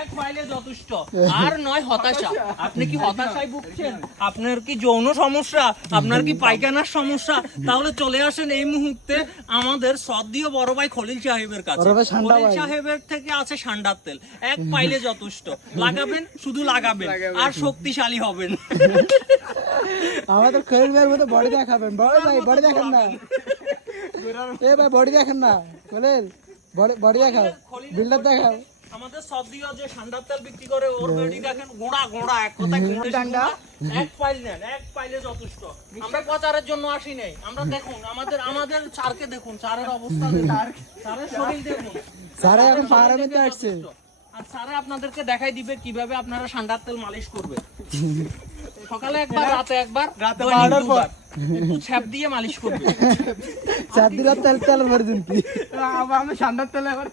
এক ফাইলে যথেষ্ট। আর নয় হতাশা। আপনি কি হতাশায় ভুগছেন? আপনার কি যৌন সমস্যা? আপনার কি পায়খানার সমস্যা? তাহলে চলে আসেন এই মুহূর্তে আমাদের সদ্দীয় বড় ভাই খলিল সাহেবের কাছে। খলিল সাহেবের থেকে আছে সান্ডার তেল। এক পাইলে যথেষ্ট। লাগাবেন? শুধু লাগাবেন। আর শক্তিশালী হবেন। আমাদের খৈর ভাইয়ের মতো বডি দেখাবেন। বড় ভাই বডি দেখেন না। এ ভাই বডি দেখেন না। বলেন বডি দেখাও। বিল্ডার দেখাও। আমাদের সদ্দীয় যে সান্ডার তেল বিক্রি করে ওর বেডি দেখেন গোড়া গোড়া এক কথায় গোড়া এক পাইল নেন এক পাইলে যথেষ্ট। আমরা প্রচারের জন্য আসি নাই। আমরা দেখুন আমাদের আমাদের চারকে দেখুন চারের অবস্থা চারের শরীর দেখুন। এখন মধ্যে আসছে। আর স্যারে আপনাদেরকে দেখাই দিবে কীভাবে আপনারা সান্ডার তেল মালিশ করবে সকালে একবার রাতে একবার রাতে ছ্যাপ দিয়ে মালিশ করবে। ছাপ দিলে তেল তেল পর্যন্ত আমি ঠান্ডার তেলে আবার